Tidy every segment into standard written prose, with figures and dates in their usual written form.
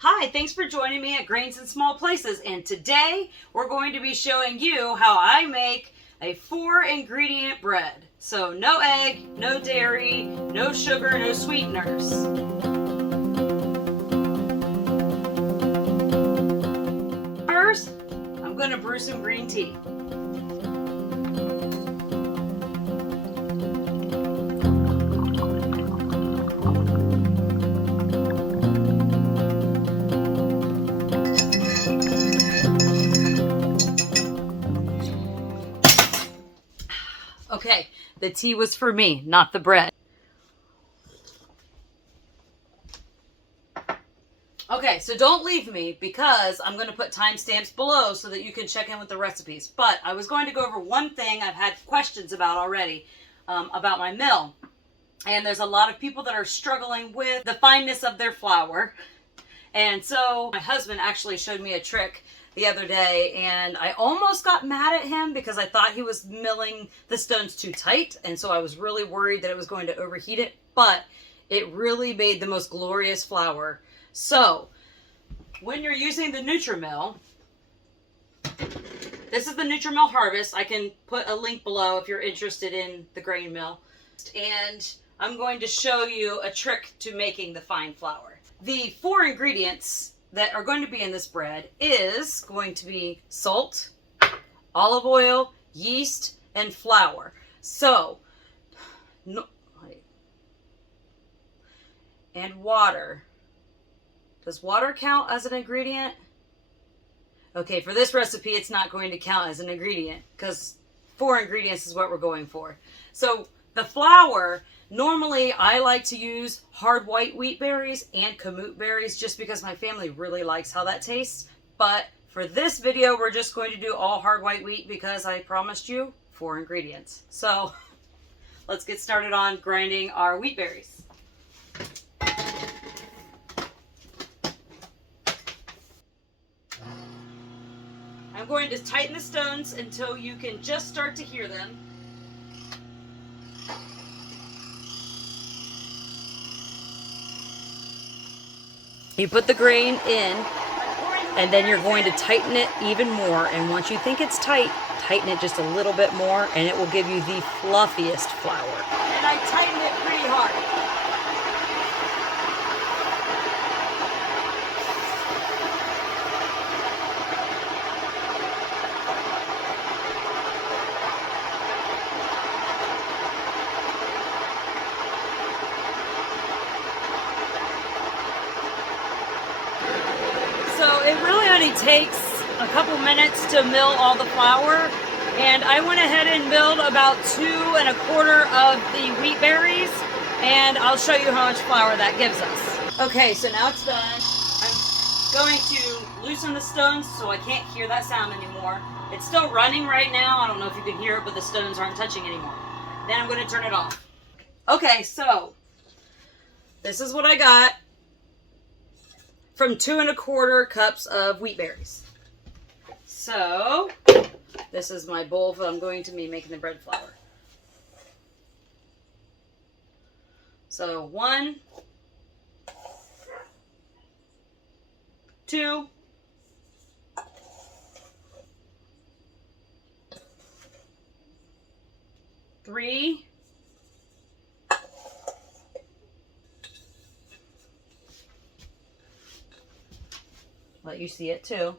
Hi, thanks for joining me at Grains in Small Places, and today we're going to be showing you how I make a 4-ingredient bread. So no egg, no dairy, no sugar, no sweeteners. First, I'm going to brew some green tea. Okay, the tea was for me, not the bread. Okay, so don't leave me because I'm going to put timestamps below so that you can check in with the recipes. But I was going to go over one thing I've had questions about already, about my mill. And there's a lot of people that are struggling with the fineness of their flour. And so my husband actually showed me a trick the other day, and I almost got mad at him because I thought he was milling the stones too tight, and so I was really worried that it was going to overheat it, but it really made the most glorious flour. So when you're using the Nutrimill, this is the Nutrimill Harvest. I can put a link below if you're interested in the grain mill, and I'm going to show you a trick to making the fine flour. The 4 ingredients that are going to be in this bread is going to be salt, olive oil, yeast, and flour. So, and water. Does water count as an ingredient? Okay, for this recipe, it's not going to count as an ingredient because 4 ingredients is what we're going for. So the flour, normally I like to use hard white wheat berries and kamut berries just because my family really likes how that tastes. But for this video, we're just going to do all hard white wheat because I promised you 4 ingredients. So let's get started on grinding our wheat berries. I'm going to tighten the stones until you can just start to hear them. You put the grain in, and then you're going to tighten it even more. And once you think it's tight, tighten it just a little bit more, and it will give you the fluffiest flour. And I tighten it pretty hard. It really only takes a couple minutes to mill all the flour, and I went ahead and milled about 2 1/4 of the wheat berries, and I'll show you how much flour that gives us. Okay, so now it's done. I'm going to loosen the stones so I can't hear that sound anymore. It's still running right now. I don't know if you can hear it, but the stones aren't touching anymore. Then I'm going to turn it off. Okay, so this is what I got from 2 1/4 cups of wheat berries. So this is my bowl that I'm going to be making the bread flour. So 1, 2, 3, 4. Let you see it too.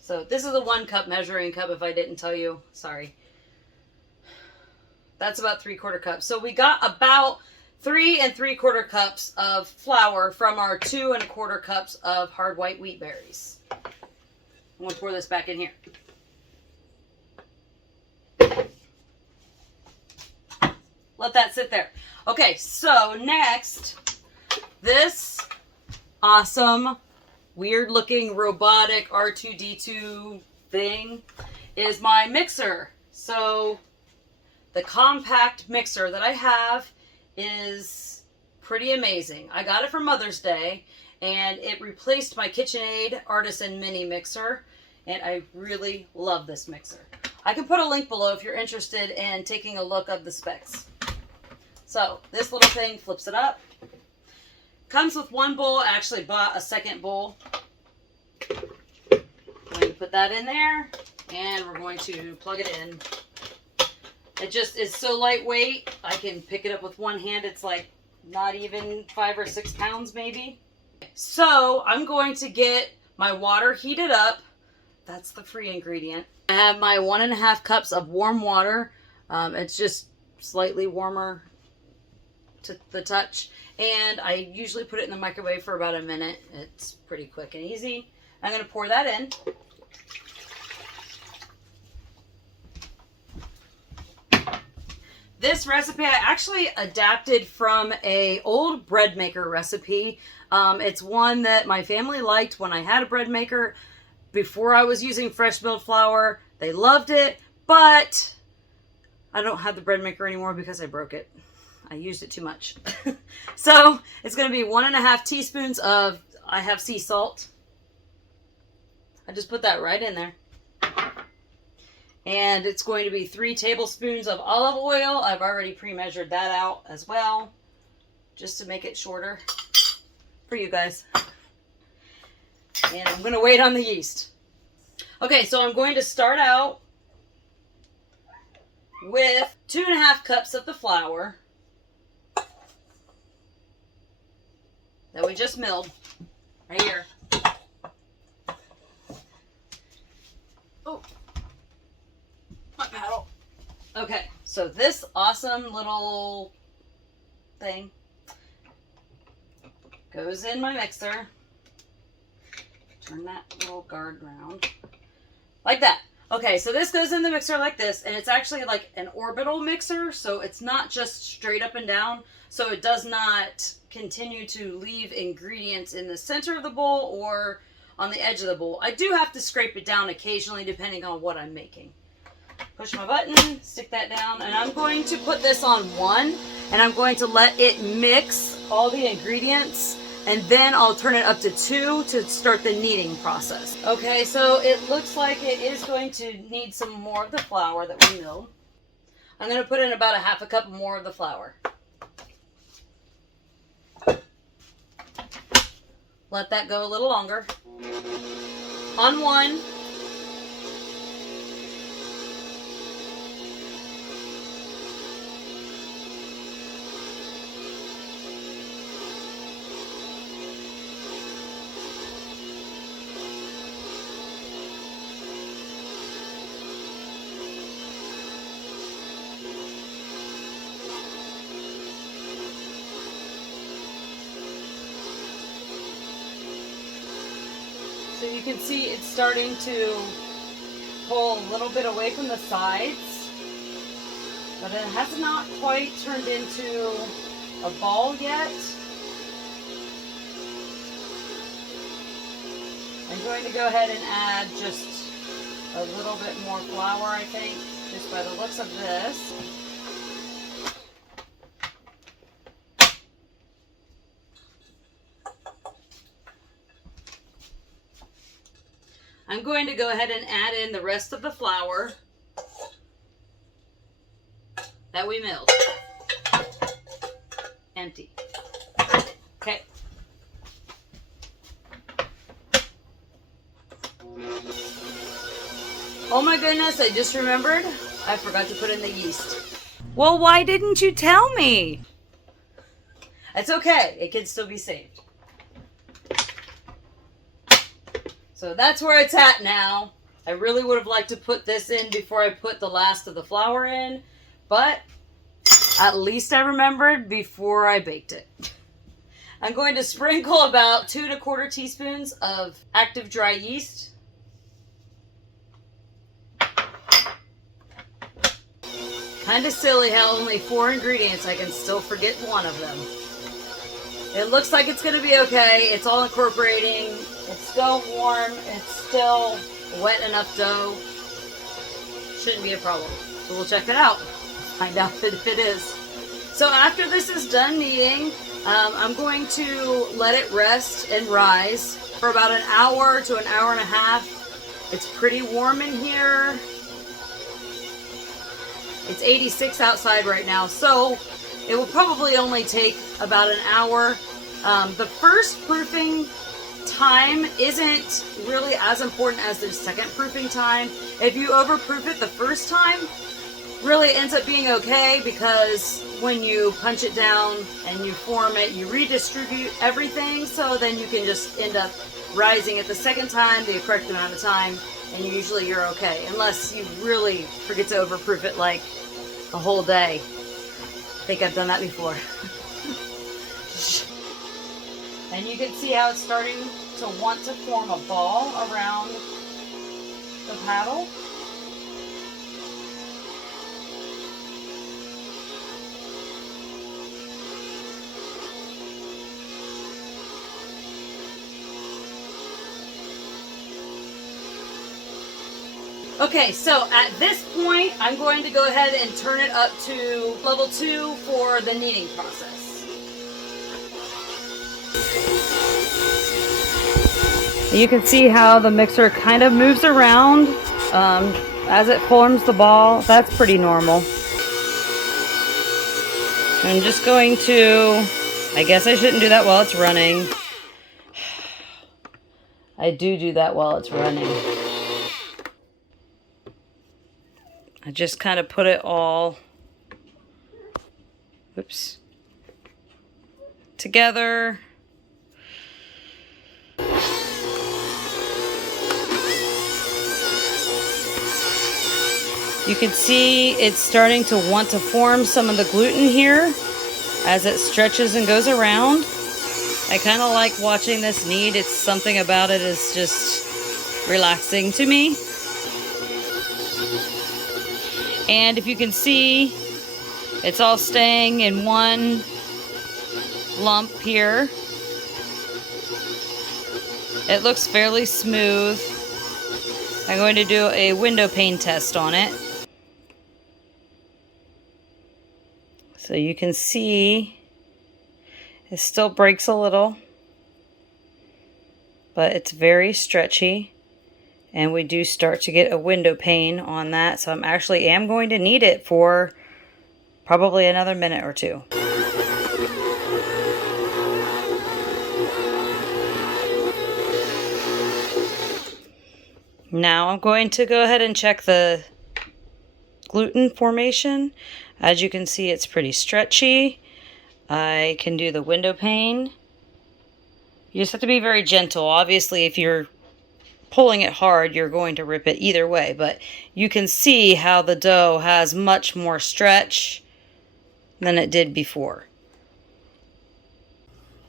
So this is a 1 cup measuring cup if I didn't tell you. Sorry. That's about 3/4 cups. So we got about 3 3/4 cups of flour from our 2 1/4 cups of hard white wheat berries. I'm going to pour this back in here. Let that sit there. Okay, so next, this awesome weird looking robotic R2D2 thing is my mixer. So the compact mixer that I have is pretty amazing. I got it for Mother's Day, and it replaced my KitchenAid Artisan Mini Mixer, and I really love this mixer. I can put a link below if you're interested in taking a look of the specs. So this little thing flips it up. Comes with one bowl. I actually bought a second bowl. I'm going to put that in there, and we're going to plug it in. It just is so lightweight. I can pick it up with one hand. It's like not even 5 or 6 pounds maybe. So I'm going to get my water heated up. That's the free ingredient. I have my 1.5 cups of warm water. It's just slightly warmer to the touch. And I usually put it in the microwave for about a minute. It's pretty quick and easy. I'm going to pour that in. This recipe I actually adapted from an old bread maker recipe. It's one that my family liked when I had a bread maker before I was using fresh milled flour. They loved it, but I don't have the bread maker anymore because I broke it. I used it too much. So it's going to be 1.5 teaspoons of, I have sea salt. I just put that right in there. And it's going to be 3 tablespoons of olive oil. I've already pre-measured that out as well, just to make it shorter for you guys. And I'm going to wait on the yeast. Okay, so I'm going to start out with 2.5 cups of the flour that we just milled right here. Oh. My paddle. Okay, so this awesome little thing goes in my mixer. Turn that little guard around. Like that. Okay, so this goes in the mixer like this, and it's actually like an orbital mixer, so it's not just straight up and down, so it does not continue to leave ingredients in the center of the bowl or on the edge of the bowl. I do have to scrape it down occasionally depending on what I'm making. Push my button, stick that down, and I'm going to put this on 1, and I'm going to let it mix all the ingredients, and then I'll turn it up to 2 to start the kneading process. Okay, so it looks like it is going to need some more of the flour that we milled. I'm going to put in about 1/2 cup more of the flour. Let that go a little longer. On 1. So you can see it's starting to pull a little bit away from the sides, but it has not quite turned into a ball yet. I'm going to go ahead and add just a little bit more flour, I think, just by the looks of this. I'm going to go ahead and add in the rest of the flour that we milled. Empty. Okay. Oh my goodness, I just remembered. I forgot to put in the yeast. Well, why didn't you tell me? It's okay. It can still be saved. So that's where it's at now. I really would have liked to put this in before I put the last of the flour in, but at least I remembered before I baked it. I'm going to sprinkle about 2 1/4 teaspoons of active dry yeast. Kind of silly how only 4 ingredients, I can still forget one of them. It looks like it's going to be okay. It's all incorporating. It's still warm. It's still wet enough dough. Shouldn't be a problem. So we'll check it out. Find out if it is. So after this is done kneading, I'm going to let it rest and rise for about an hour to an hour and a half. It's pretty warm in here. It's 86 outside right now, so it will probably only take about an hour The first proofing time isn't really as important as the second proofing time. If you overproof it the first time, really ends up being okay, because when you punch it down and you form it, you redistribute everything, so then you can just end up rising it the second time the correct amount of time, and usually you're okay, unless you really forget to overproof it like a whole day. I think I've done that before. And you can see how it's starting to want to form a ball around the paddle. Okay, so at this point, I'm going to go ahead and turn it up to level 2 for the kneading process. You can see how the mixer kind of moves around as it forms the ball. That's pretty normal. I'm just going to, I guess I shouldn't do that while it's running. I do that while it's running. I just kind of put it all, oops, together. You can see it's starting to want to form some of the gluten here as it stretches and goes around. I kind of like watching this knead. It's something about it is just relaxing to me. And if you can see, it's all staying in one lump here. It looks fairly smooth. I'm going to do a window pane test on it. So you can see it still breaks a little, but it's very stretchy. And we do start to get a window pane on that. So I'm actually going to knead it for probably another minute or two. Now I'm going to go ahead and check the gluten formation. As you can see, it's pretty stretchy. I can do the window pane. You just have to be very gentle. Obviously, if you're pulling it hard, you're going to rip it either way, but you can see how the dough has much more stretch than it did before.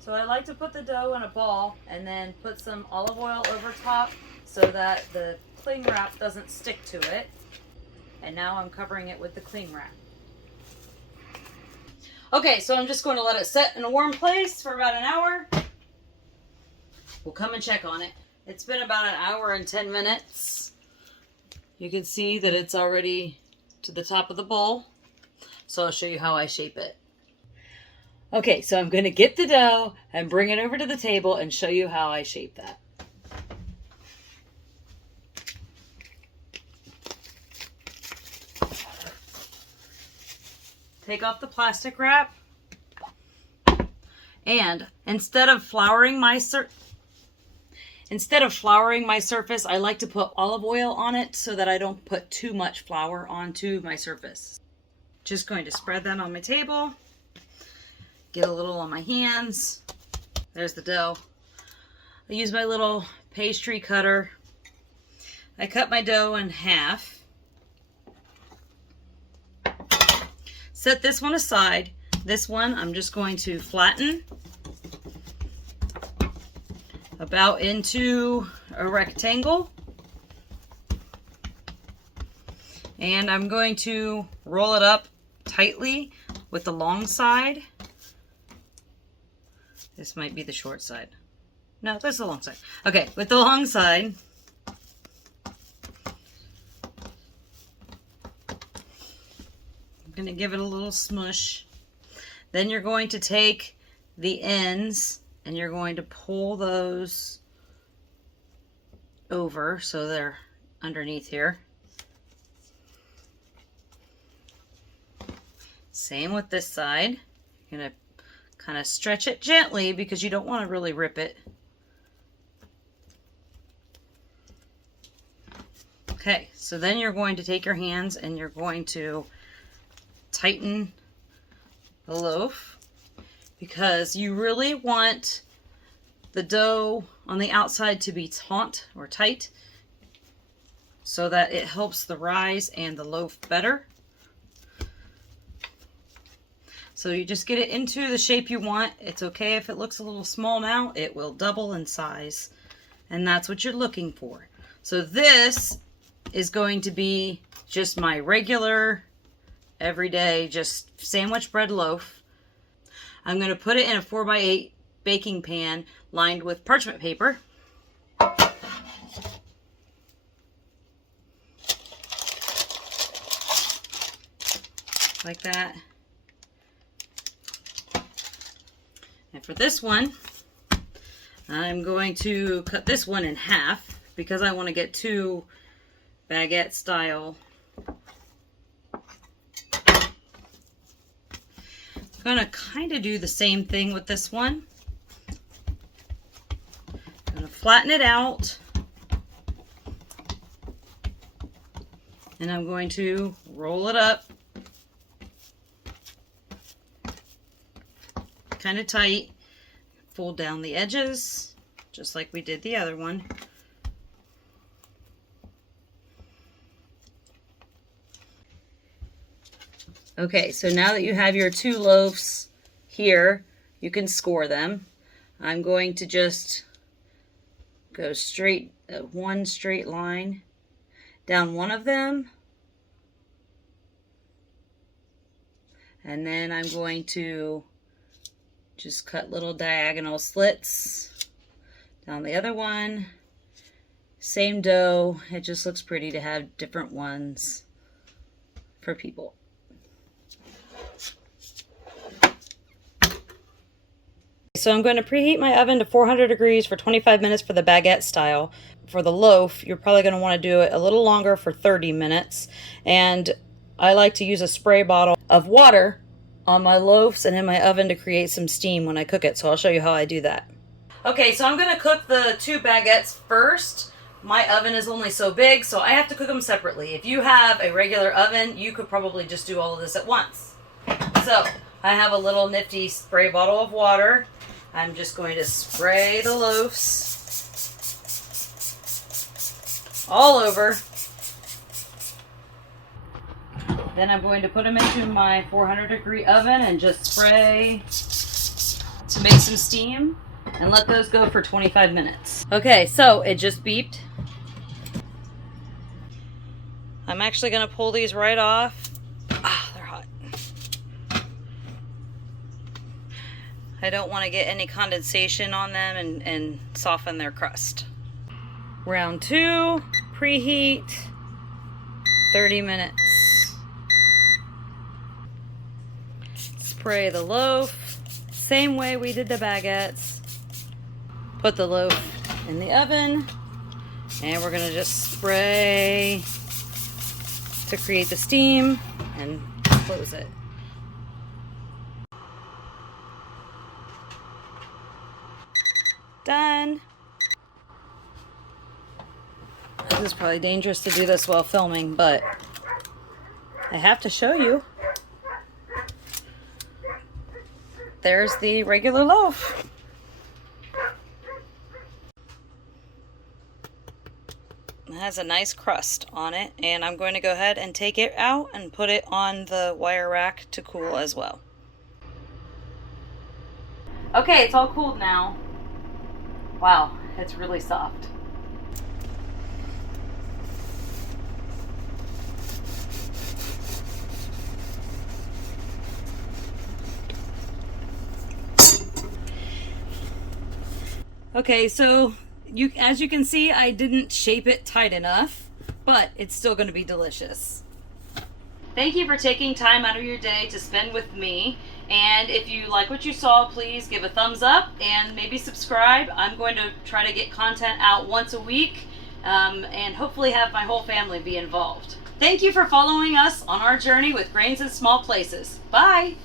So I like to put the dough in a ball and then put some olive oil over top so that the cling wrap doesn't stick to it. And now I'm covering it with the cling wrap. Okay, so I'm just going to let it set in a warm place for about an hour. We'll come and check on it. It's been about an hour and 10 minutes. You can see that it's already to the top of the bowl. So I'll show you how I shape it. Okay, so I'm going to get the dough and bring it over to the table and show you how I shape that. Take off the plastic wrap, and instead of flouring my surface, I like to put olive oil on it so that I don't put too much flour onto my surface. Just going to spread that on my table, get a little on my hands. There's the dough. I use my little pastry cutter. I cut my dough in half. Set this one aside. This one I'm just going to flatten about into a rectangle. And I'm going to roll it up tightly with the long side. This might be the short side. No, that's the long side. Okay, with the long side. Going to give it a little smush. Then you're going to take the ends and you're going to pull those over so they're underneath here. Same with this side. You're going to Kind of stretch it gently because you don't want to really rip it. Okay, so then you're going to take your hands and you're going to tighten the loaf because you really want the dough on the outside to be taut or tight so that it helps the rise and the loaf better. So you just get it into the shape you want. It's okay if it looks a little small now, it will double in size, and that's what you're looking for. So this is going to be just my regular, everyday, just sandwich bread loaf. I'm going to put it in a 4x8 baking pan lined with parchment paper. Like that. And for this one, I'm going to cut this one in half because I want to get two baguette style. I'm going to kind of do the same thing with this one. I'm going to flatten it out. And I'm going to roll it up. Kind of tight, fold down the edges just like we did the other one. Okay, so now that you have your two loaves here, you can score them. I'm going to just go straight, one straight line down one of them, and then I'm going to just cut little diagonal slits down the other one. Same dough, it just looks pretty to have different ones for people. So I'm going to preheat my oven to 400 degrees for 25 minutes for the baguette style. For the loaf, you're probably going to want to do it a little longer for 30 minutes. And I like to use a spray bottle of water on my loaves and in my oven to create some steam when I cook it. So I'll show you how I do that. Okay, so I'm going to cook the two baguettes first. My oven is only so big, so I have to cook them separately. If you have a regular oven, you could probably just do all of this at once. So I have a little nifty spray bottle of water. I'm just going to spray the loaves all over. Then I'm going to put them into my 400-degree oven and just spray to make some steam and let those go for 25 minutes. Okay, so it just beeped. I'm actually going to pull these right off. Ah, they're hot. I don't want to get any condensation on them and soften their crust. Round 2, preheat, 30 minutes. Spray the loaf, same way we did the baguettes. Put the loaf in the oven, and we're gonna just spray to create the steam and close it. Done. This is probably dangerous to do this while filming, but I have to show you. There's the regular loaf. It has a nice crust on it, and I'm going to go ahead and take it out and put it on the wire rack to cool as well. Okay, it's all cooled now. Wow, it's really soft. Okay, so as you can see, I didn't shape it tight enough, but it's still going to be delicious. Thank you for taking time out of your day to spend with me. And if you like what you saw, please give a thumbs up and maybe subscribe. I'm going to try to get content out once a week and hopefully have my whole family be involved. Thank you for following us on our journey with Grains in Small Places. Bye!